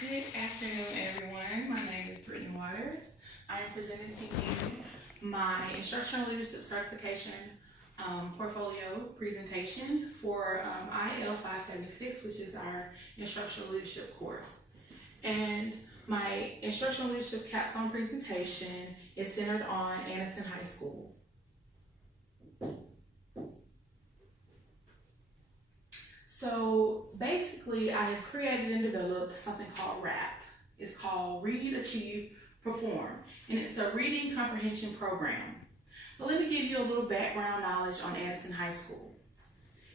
Good afternoon, everyone. My name is Brittany Waters. I am presenting to you my Instructional Leadership Certification portfolio presentation for IL 576, which is our Instructional Leadership course. And my Instructional Leadership Capstone presentation is centered on Anderson High School. So basically, I have created and developed something called RAP. It's called Read, Achieve, Perform, and it's a reading comprehension program. But let me give you a little background knowledge on Anderson High School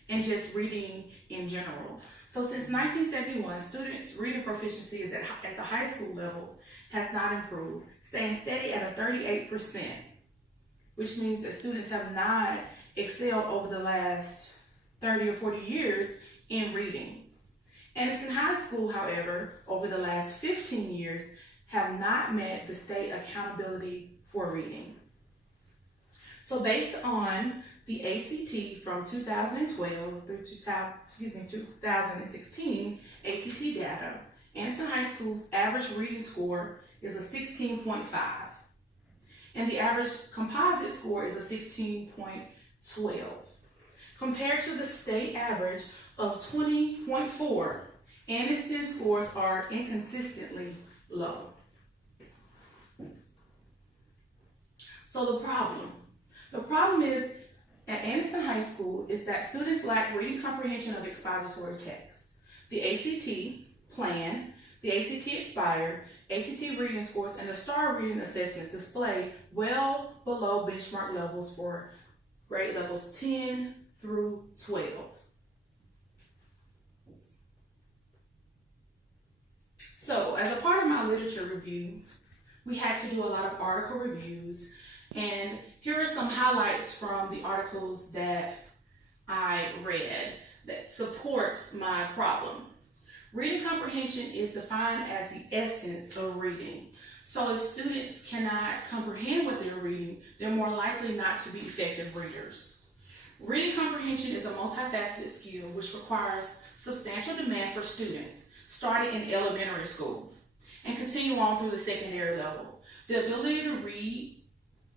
and just reading in general. So since 1971, students' reading proficiency is at the high school level has not improved, staying steady at a 38%, which means that students have not excelled over the last 30 or 40 years in reading. Anderson High School, however, over the last 15 years, have not met the state accountability for reading. So based on the ACT from 2012 through 2016 ACT data, Anderson High School's average reading score is a 16.5, and the average composite score is a 16.12. Compared to the state average of 20.4, Anderson scores are inconsistently low. So the problem is at Anderson High School is that students lack reading comprehension of expository text. The ACT Plan, the ACT Aspire, ACT reading scores, and the STAR reading assessments display well below benchmark levels for grade levels 10 through 12. So as a part of my literature review, we had to do a lot of article reviews, and here are some highlights from the articles that I read that supports my problem. Reading comprehension is defined as the essence of reading. So if students cannot comprehend what they're reading, they're more likely not to be effective readers. Reading comprehension is a multifaceted skill which requires substantial demand for students starting in elementary school and continue on through the secondary level. The ability to read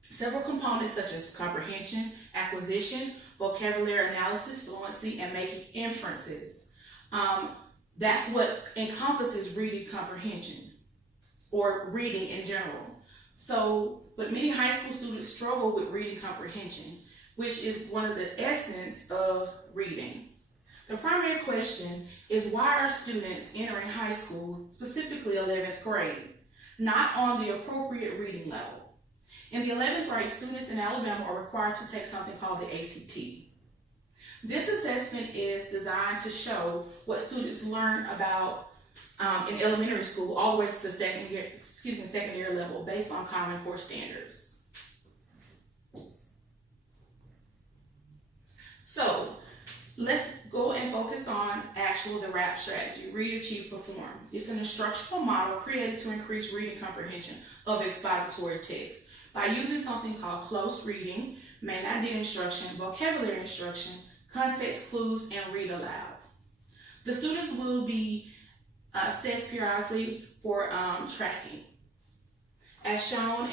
several components such as comprehension, acquisition, vocabulary analysis, fluency, and making inferences. That's what encompasses reading comprehension or reading in general. So, but many high school students struggle with reading comprehension, which is one of the essence of reading. The primary question is, why are students entering high school, specifically 11th grade, not on the appropriate reading level? In the 11th grade, students in Alabama are required to take something called the ACT. This assessment is designed to show what students learn about in elementary school all the way to the secondary level based on Common Core standards. So let's go and focus on the RAP strategy, Read, Achieve, Perform. It's an instructional model created to increase reading comprehension of expository text by using something called close reading, main idea instruction, vocabulary instruction, context clues, and read aloud. The students will be assessed periodically for tracking. As shown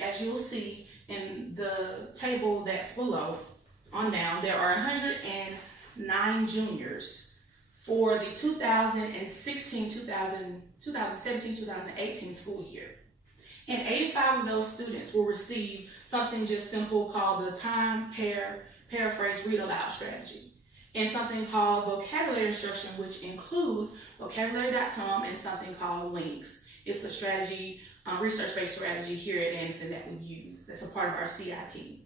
as you'll see in the table that's below on down, there are 109 juniors for the 2017-2018 school year. And 85 of those students will receive something just simple called the time, paraphrase, read aloud strategy, and something called vocabulary instruction, which includes vocabulary.com and something called links. It's a strategy, research-based strategy here at Anderson that we use. That's a part of our CIP.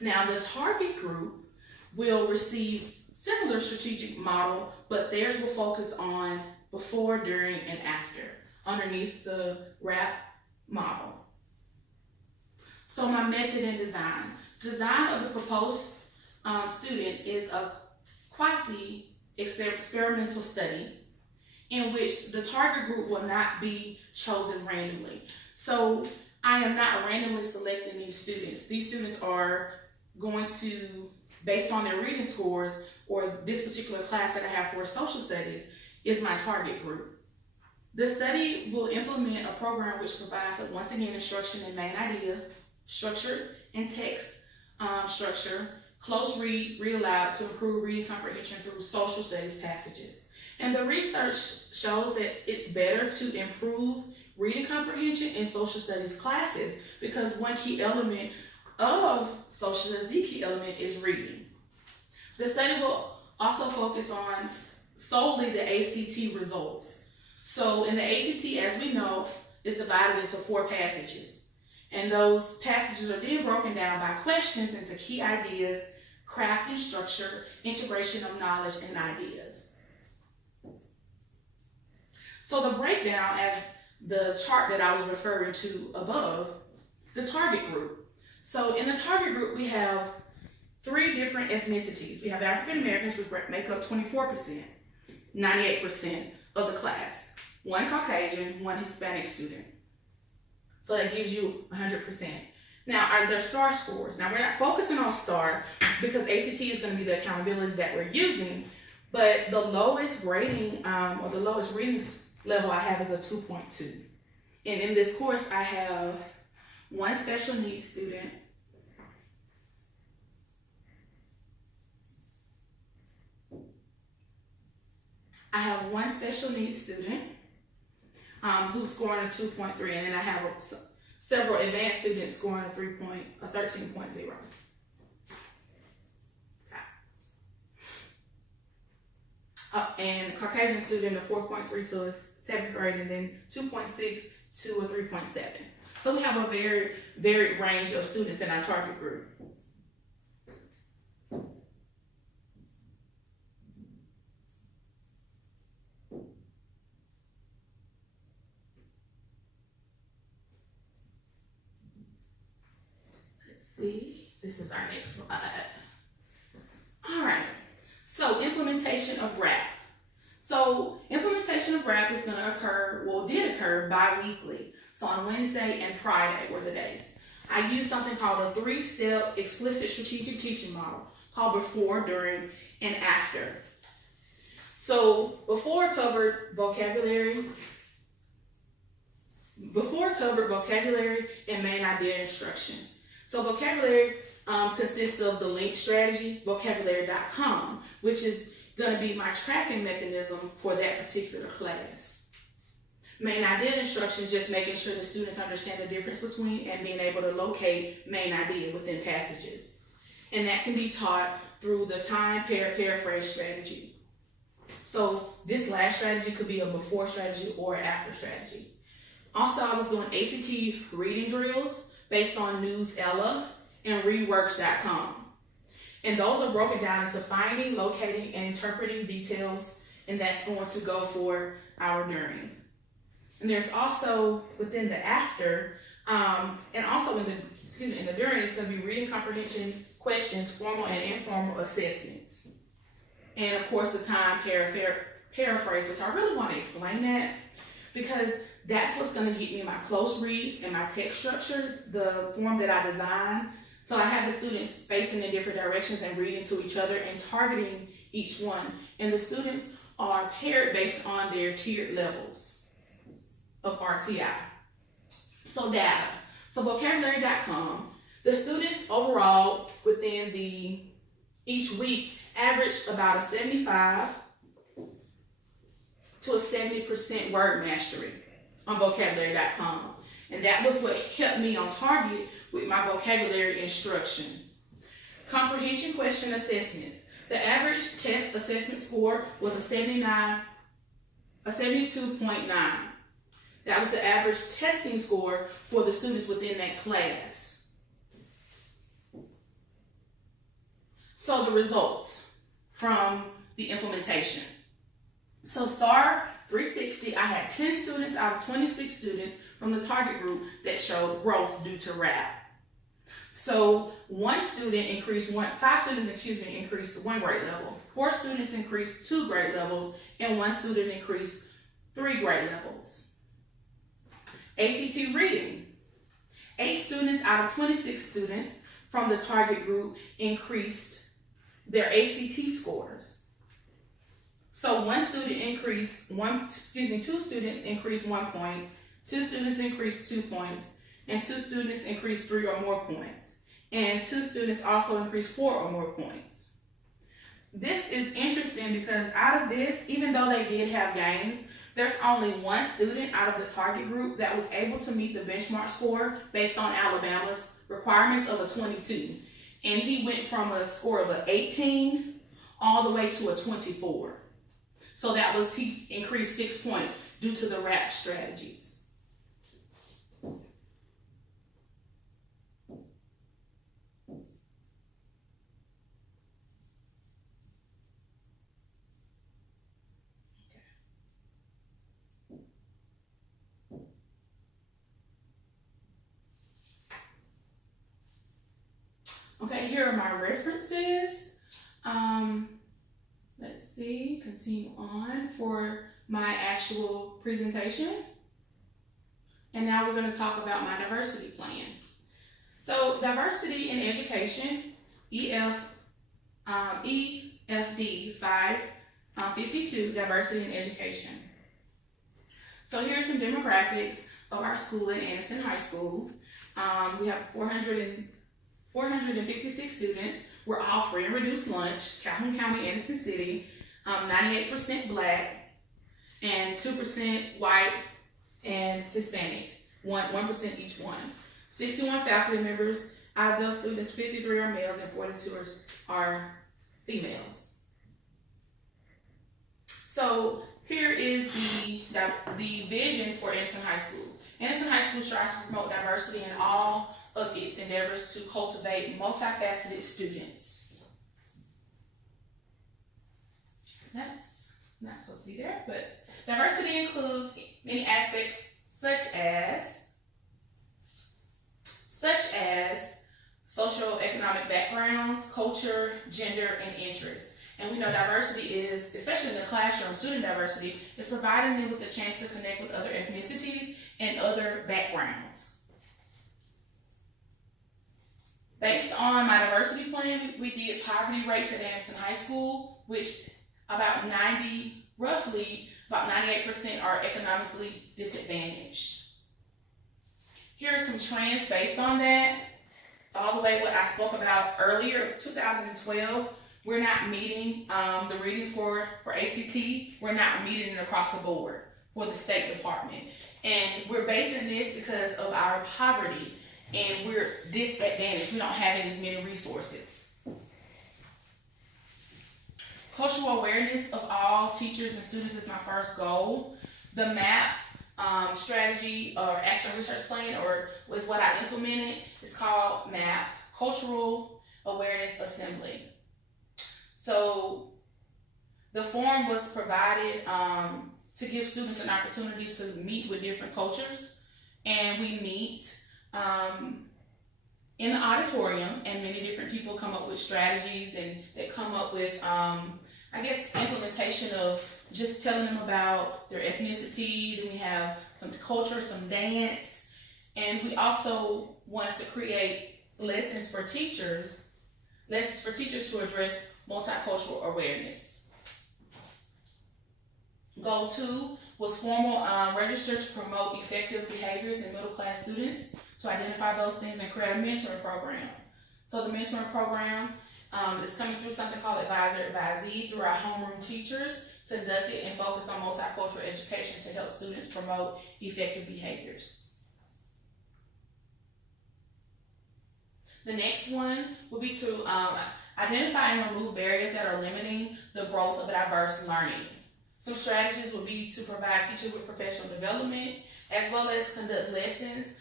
Now, the target group will receive similar strategic model, but theirs will focus on before, during, and after, underneath the RAP model. So my method and design. Design of the proposed student is a quasi-experimental study in which the target group will not be chosen randomly. So I am not randomly selecting these students. These students are going to, based on their reading scores or this particular class that I have for social studies, is my target group. The study will implement a program which provides, once again, instruction in main idea, structure and text structure, close read, read aloud to improve reading comprehension through social studies passages. And the research shows that it's better to improve reading comprehension in social studies classes because one key element of social studies, the key element is reading. The study will also focus on solely the ACT results. So in the ACT, as we know, is divided into 4 passages. And those passages are then broken down by questions into key ideas, crafting structure, integration of knowledge and ideas. So the breakdown, as the chart that I was referring to above, the target group. So in the target group, we have 3 different ethnicities. We have African Americans, which make up 24%, 98% of the class. 1 Caucasian, 1 Hispanic student. So that gives you 100%. Now, are there STAR scores? Now, we're not focusing on STAR because ACT is going to be the accountability that we're using, but the lowest grading or the lowest reading level I have is a 2.2. And in this course, I have 1 special needs student, who's scoring a 2.3, and then I have several advanced students scoring a 13.0. And Caucasian student a 4.3 to a 7th grade, and then 2.6 to a 3.7. So we have a very varied range of students in our target group. This is our next slide. All right, so implementation of RAP. So implementation of RAP is going to occur, did occur bi-weekly. So on Wednesday and Friday were the days. I used something called a 3-step explicit strategic teaching model called before, during, and after. So before covered vocabulary and main idea instruction. So vocabulary consists of the link strategy, vocabulary.com, which is going to be my tracking mechanism for that particular class. Main idea instruction is just making sure the students understand the difference between and being able to locate main idea within passages. And that can be taught through the time, pair, paraphrase strategy. So this last strategy could be a before strategy or after strategy. Also, I was doing ACT reading drills based on News Ella and readworks.com. And those are broken down into finding, locating, and interpreting details, and that's going to go for our during. And there's also within the after, and also in the during, it's going to be reading comprehension questions, formal and informal assessments. And of course the time, paraphrase, which I really want to explain that because that's what's going to get me my close reads and my text structure, the form that I designed. So I have the students facing in different directions and reading to each other and targeting each one. And the students are paired based on their tiered levels of RTI. So data. So vocabulary.com, the students overall within each week averaged about a 75 to a 70% word mastery on vocabulary.com. And that was what kept me on target with my vocabulary instruction. Comprehension question assessments. The average test assessment score was a 72.9. That was the average testing score for the students within that class. So the results from the implementation. So STAR 360, I had 10 students out of 26 students from the target group that showed growth due to RAP. So 5 students increased 1 grade level, 4 students increased 2 grade levels, and 1 student increased 3 grade levels. ACT reading. 8 students out of 26 students from the target group increased their ACT scores. So two students increased 1 point, two students increased 2 points, and two students increased 3 or more points. And two students also increased 4 or more points. This is interesting because out of this, even though they did have gains, there's only one student out of the target group that was able to meet the benchmark score based on Alabama's requirements of a 22. And he went from a score of an 18 all the way to a 24. So he increased 6 points due to the RAP strategies. Okay, here are my references. Let's see, continue on for my actual presentation. And now we're going to talk about my diversity plan. So diversity in education, EFD 552, diversity in education. So here's some demographics of our school at Anderson High School. We have 456 students. We're all free and reduced lunch, Calhoun County, Anderson City, 98% Black, and 2% white and Hispanic, 1% each one. 61 faculty members. Out of those students, 53 are males and 42 are females. So here is the vision for Anderson High School. Anderson High School strives to promote diversity in all of its endeavors to cultivate multifaceted students. That's not supposed to be there, but diversity includes many aspects such as socioeconomic backgrounds, culture, gender, and interests. And we know diversity is, especially in the classroom, student diversity is providing them with the chance to connect with other ethnicities and other backgrounds. Based on my diversity plan, we did poverty rates at Anderson High School, which roughly about 98% are economically disadvantaged. Here are some trends based on that. All the way what I spoke about earlier, 2012, we're not meeting the reading score for ACT. We're not meeting it across the board for the State Department. And we're basing this because of our poverty. And we're disadvantaged. We don't have as many resources. Cultural awareness of all teachers and students is my first goal. The MAP strategy or action research plan, or was what I implemented, is called MAP, Cultural Awareness Assembly. So the form was provided to give students an opportunity to meet with different cultures, and we meet in the auditorium, and many different people come up with strategies, and they come up with implementation of just telling them about their ethnicity. Then we have some culture, some dance, and we also wanted to create lessons for teachers to address multicultural awareness. Goal 2 was formal register to promote effective behaviors in middle class students, to identify those things and create a mentoring program. So the mentoring program is coming through something called Advisor Advisee through our homeroom teachers, conducted and focused on multicultural education to help students promote effective behaviors. The next one will be to identify and remove barriers that are limiting the growth of diverse learning. Some strategies would be to provide teachers with professional development, as well as conduct lessons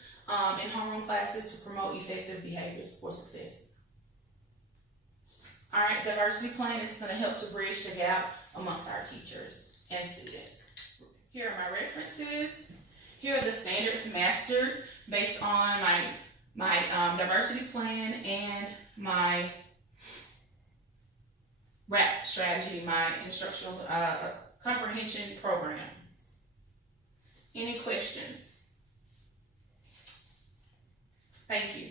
in homeroom classes to promote effective behaviors for success. All right, diversity plan is going to help to bridge the gap amongst our teachers and students. Here are my references. Here are the standards mastered based on my diversity plan and my RAP strategy, my instructional comprehension program. Any questions? Thank you.